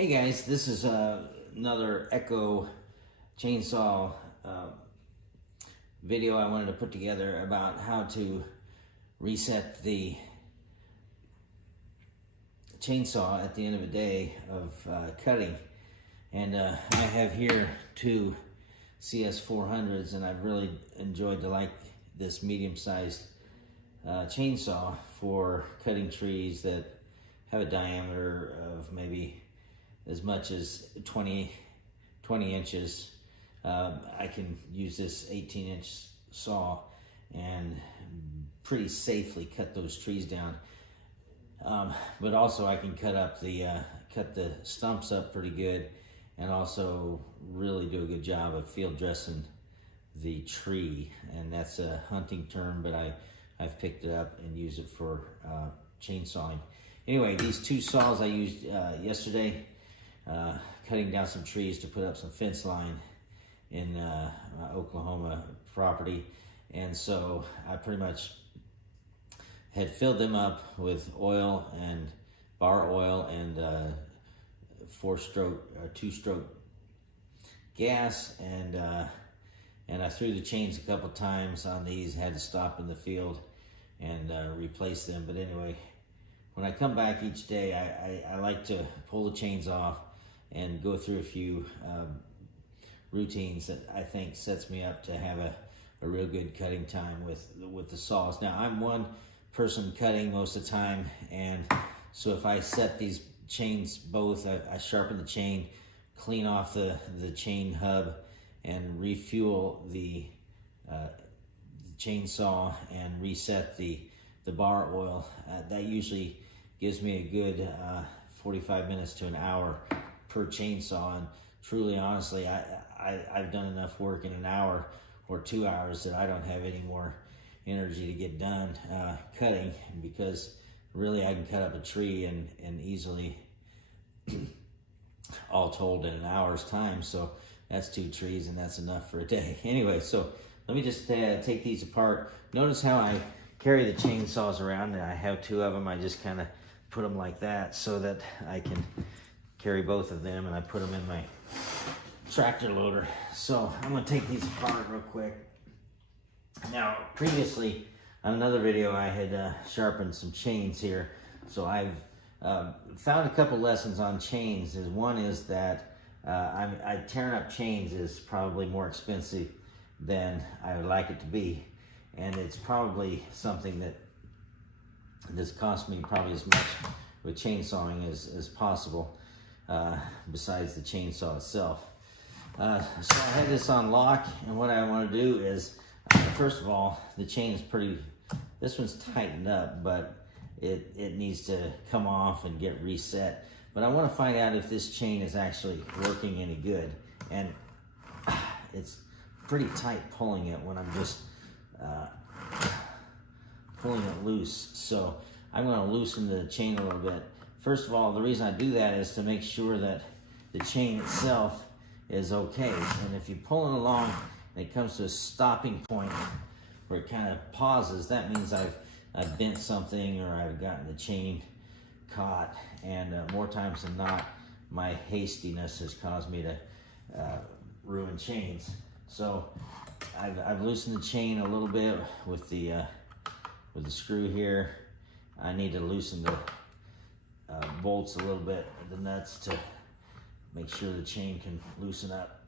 Hey guys, this is another Echo chainsaw video I wanted to put together about how to reset the chainsaw at the end of a day of cutting. And I have here two CS400s, and I've really enjoyed this medium-sized chainsaw for cutting trees that have a diameter of maybe as much as 20 inches. I can use this 18-inch saw and pretty safely cut those trees down. But also I can cut the stumps up pretty good, and also really do a good job of field dressing the tree. And that's a hunting term, but I've picked it up and used it for chainsawing. Anyway, these two saws I used yesterday, cutting down some trees to put up some fence line in my Oklahoma property. And so I pretty much had filled them up with oil and bar oil and two-stroke gas, and I threw the chains a couple times on these, had to stop in the field and replace them. But anyway, when I come back each day, I like to pull the chains off and go through a few routines that I think sets me up to have a real good cutting time with the saws. Now, I'm one person cutting most of the time, and so if I set these chains both, I sharpen the chain, clean off the chain hub, and refuel the chainsaw and reset the bar oil. That usually gives me a good 45 minutes to an hour per chainsaw. And truly, honestly, I've done enough work in an hour or 2 hours that I don't have any more energy to get done cutting, because really I can cut up a tree and easily, all told, in an hour's time. So that's 2 trees, and that's enough for a day. Anyway, so let me just take these apart. Notice how I carry the chainsaws around, and I have 2 of them. I just kind of put them like that so that I can carry both of them, and I put them in my tractor loader. So I'm going to take these apart real quick. Now, previously on another video, I had sharpened some chains here. So I've found a couple lessons on chains. One is that tearing up chains is probably more expensive than I would like it to be. And it's probably something that this cost me probably as much with chainsawing as possible, besides the chainsaw itself. So I had this on lock, and what I want to do is, first of all, the chain is this one's tightened up, but it needs to come off and get reset. But I want to find out if this chain is actually working any good. And it's pretty tight pulling it when I'm just pulling it loose. So I'm going to loosen the chain a little bit. First of all, the reason I do that is to make sure that the chain itself is okay. And if you pull it along and it comes to a stopping point where it kind of pauses, that means I've bent something, or I've gotten the chain caught. And more times than not, my hastiness has caused me to ruin chains. So I've loosened the chain a little bit with the screw here. I need to loosen the bolts a little bit, the nuts, to make sure the chain can loosen up.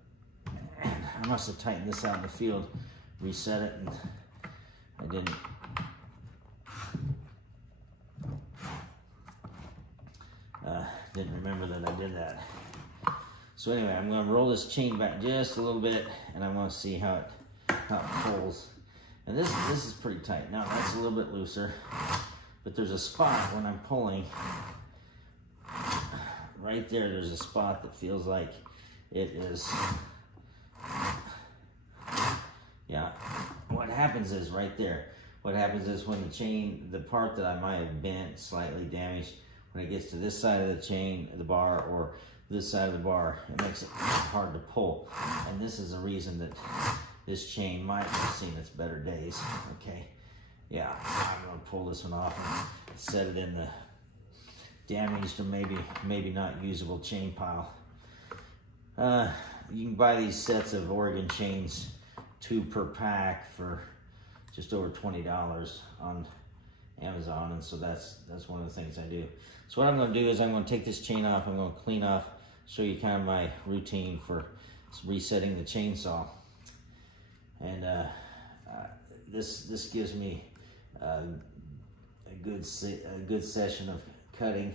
And I must have tightened this out in the field, reset it, and I didn't remember that I did that. So anyway, I'm going to roll this chain back just a little bit, and I want to see how it pulls. And this is pretty tight. Now that's a little bit looser, but there's a spot when I'm pulling right there. There's a spot that feels like it is. Yeah. What happens is right there. What happens is when the part that I might have bent, slightly damaged, when it gets to this side of the chain, the bar, or this side of the bar, it makes it hard to pull. And this is a reason that this chain might have seen its better days. Okay, yeah, I'm gonna pull this one off and set it in damaged or maybe not usable chain pile. You can buy these sets of Oregon chains, 2 per pack, for just over $20 on Amazon, and so that's one of the things I do. So what I'm going to do is I'm going to take this chain off. I'm going to clean off, show you kind of my routine for resetting the chainsaw, and this gives me a good session of cutting,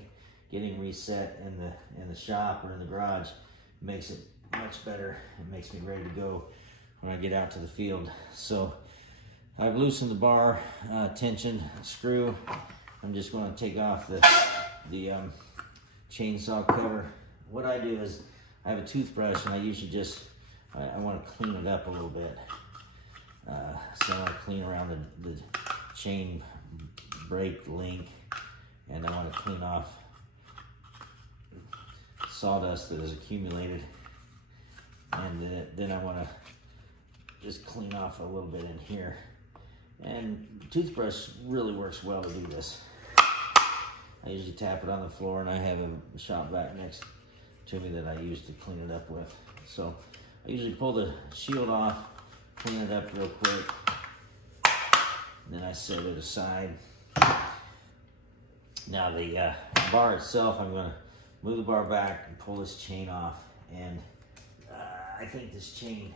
getting reset in the shop or in the garage. Makes it much better. It makes me ready to go when I get out to the field. So I've loosened the bar tension screw. I'm just going to take off the chainsaw cover. What I do is I have a toothbrush, and I usually just I want to clean it up a little bit. So I want to clean around the chain brake link, and I want to clean off sawdust that has accumulated, and then I want to just clean off a little bit in here. And toothbrush really works well to do this. I usually tap it on the floor, and I have a shop vac next to me that I use to clean it up with. So I usually pull the shield off, clean it up real quick, and then I set it aside. Now the bar itself, I'm going to move the bar back and pull this chain off. And I think this chain,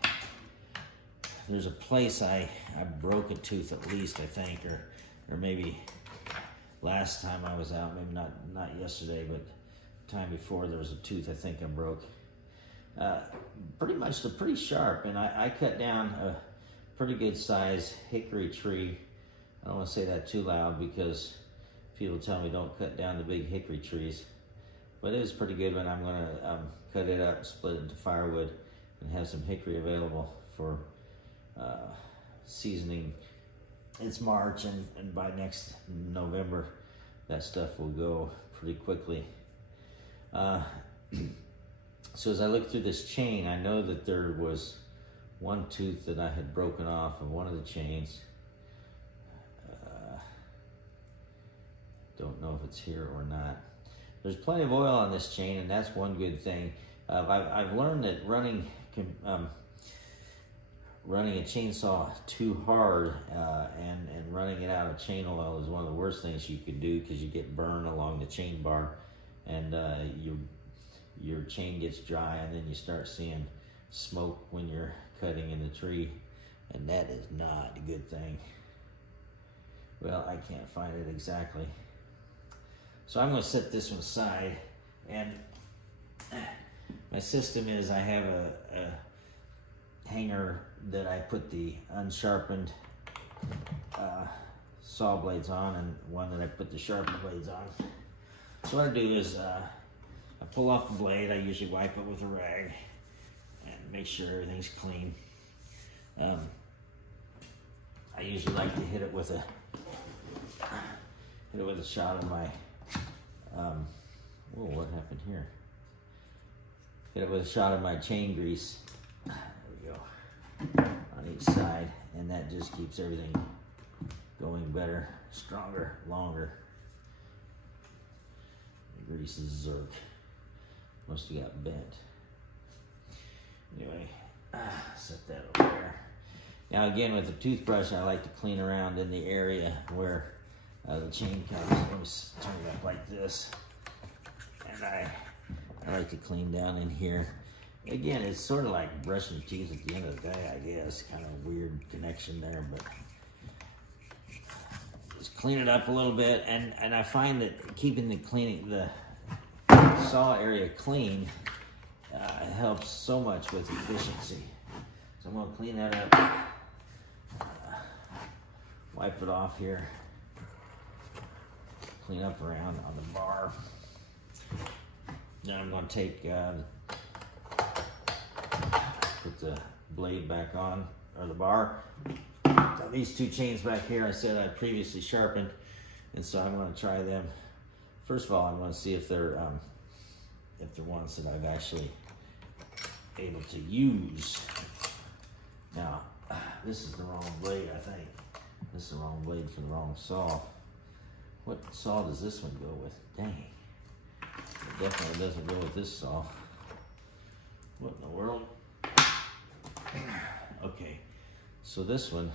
there's a place I broke a tooth at least, I think, or maybe last time I was out, maybe not yesterday, but the time before there was a tooth I think I broke. Pretty much they're pretty sharp, and I cut down a pretty good size hickory tree. I don't want to say that too loud because people tell me don't cut down the big hickory trees, but it was pretty good. When I'm going to cut it up, split it into firewood, and have some hickory available for seasoning. It's March, and by next November that stuff will go pretty quickly. So as I look through this chain, I know that there was one tooth that I had broken off of one of the chains. Don't know if it's here or not. There's plenty of oil on this chain, and that's one good thing. I've learned that running a chainsaw too hard and running it out of chain oil is one of the worst things you can do, because you get burn along the chain bar, and your chain gets dry, and then you start seeing smoke when you're cutting in the tree, and that is not a good thing. Well, I can't find it exactly. So I'm going to set this one aside, and my system is I have a hanger that I put the unsharpened saw blades on, and one that I put the sharpened blades on. So what I do is I pull off the blade. I usually wipe it with a rag and make sure everything's clean. I usually like to hit it with a shot of my whoa, what happened here? Hit it with a shot of my chain grease. There we go. On each side, and that just keeps everything going better, stronger, longer. The grease is Zerk. Must have got bent. Anyway, set that over there. Now again, with the toothbrush, I like to clean around in the area where the chain comes. Let me turn it up like this, and I like to clean down in here. Again, it's sort of like brushing your teeth at the end of the day, I guess. Kind of weird connection there, but just clean it up a little bit. And I find that keeping the saw area clean helps so much with efficiency. So I'm going to clean that up, wipe it off here, clean up around on the bar. Then I'm going to take put the blade back on, or the bar. Now these two chains back here, I said I previously sharpened, and so I'm going to try them. First of all, I'm going to see if they're ones that I've actually able to use. Now, this is the wrong blade, I think. This is the wrong blade for the wrong saw. What saw does this one go with? Dang. definitely doesn't go with this saw. What in the world? Okay, so this one's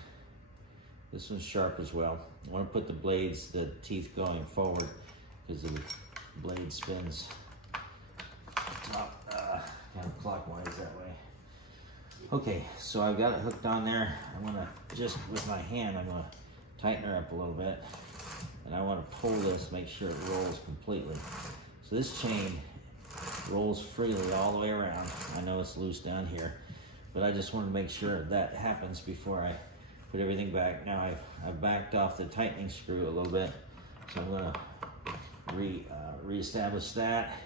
sharp as well. I want to put the blades, the teeth going forward because the blade spins top counterclockwise that way. Okay, so I've got it hooked on there. I'm gonna just with my hand, I'm gonna tighten her up a little bit, and I want to pull this, make sure it rolls completely. So this chain rolls freely all the way around. I know it's loose down here, but I just want to make sure that happens before I put everything back. Now I've backed off the tightening screw a little bit, so I'm gonna reestablish that.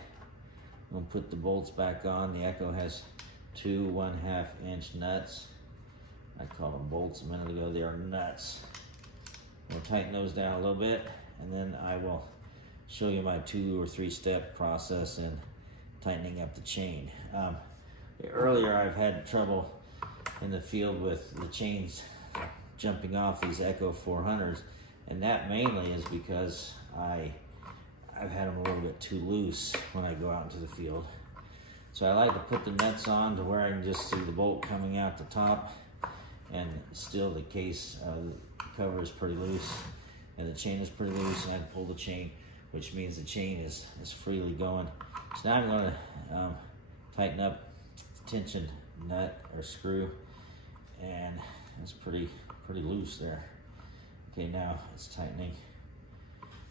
I'm gonna put the bolts back on. The Echo has two 1/2 inch nuts. I called them bolts a minute ago. They are nuts. We'll tighten those down a little bit, and then I will show you my 2 or 3 step process in tightening up the chain. Earlier I've had trouble in the field with the chains jumping off these Echo 400s, and that mainly is because I've had them a little bit too loose when I go out into the field. So I like to put the nuts on to where I can just see the bolt coming out the top, and still the case cover is pretty loose and the chain is pretty loose, and I pull the chain, which means the chain is freely going. So now I'm going to tighten up the tension nut or screw, and it's pretty loose there. Okay, now it's tightening,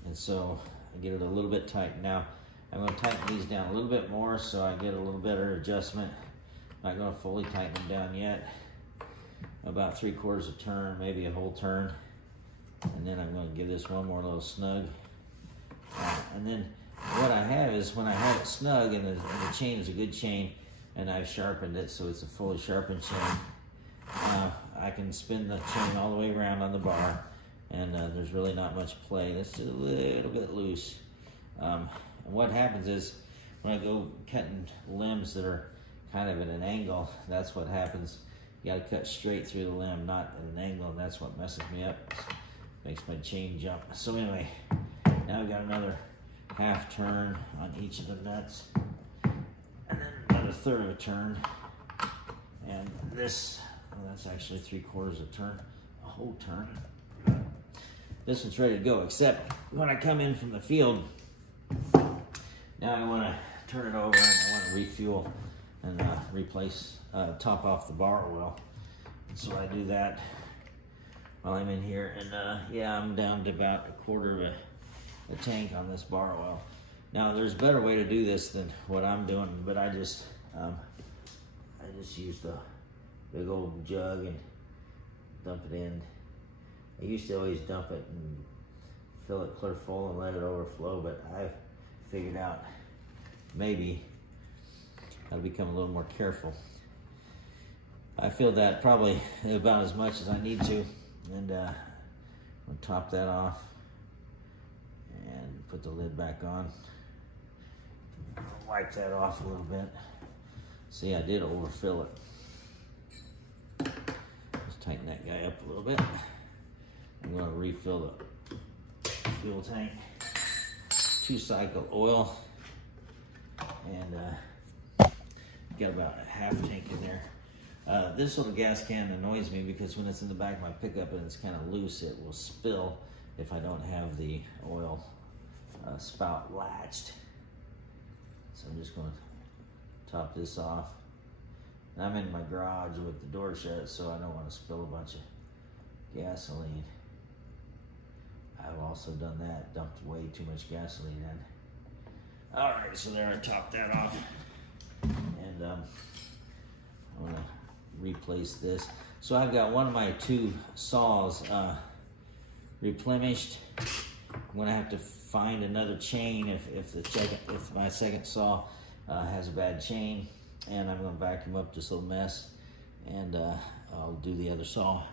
and so I get it a little bit tight. Now I'm going to tighten these down a little bit more so I get a little better adjustment. I'm not going to fully tighten them down yet. About 3/4 a turn, maybe a whole turn, and then I'm going to give this one more little snug. And then what I have is, when I have it snug and the chain is a good chain and I've sharpened it so it's a fully sharpened chain, I can spin the chain all the way around on the bar, and there's really not much play. It's just a little bit loose. And what happens is, when I go cutting limbs that are kind of at an angle, that's what happens. You gotta cut straight through the limb, not at an angle, and that's what messes me up. Makes my chain jump. So anyway, now I've got another 1/2 turn on each of the nuts, and then another 1/3 of a turn, and this, well, that's actually 3/4 a turn, a whole turn. This one's ready to go, except when I come in from the field, now I want to turn it over and I want to refuel and replace, top off the bar oil. So I do that while I'm in here, and yeah, I'm down to about 1/4 of a tank on this bar oil. Now there's a better way to do this than what I'm doing, but I just use the big old jug and dump it in. I used to always dump it and fill it clear full and let it overflow, but I've figured out maybe I'll become a little more careful. I feel that probably about as much as I need to, and I'll top that off and put the lid back on. Wipe that off a little bit. See, I did overfill it. Just tighten that guy up a little bit. I'm going to refill the fuel tank. 2-cycle oil, and got about a 1/2 tank in there. This little gas can annoys me because when it's in the back of my pickup and it's kind of loose, it will spill if I don't have the oil spout latched. So I'm just going to top this off. And I'm in my garage with the door shut, so I don't want to spill a bunch of gasoline. I've also done that, dumped way too much gasoline in. All right, so there, I topped that off, and I'm gonna replace this. So I've got one of my 2 saws replenished. I'm gonna have to find another chain if my second saw has a bad chain, and I'm gonna vacuum up this little mess, and I'll do the other saw.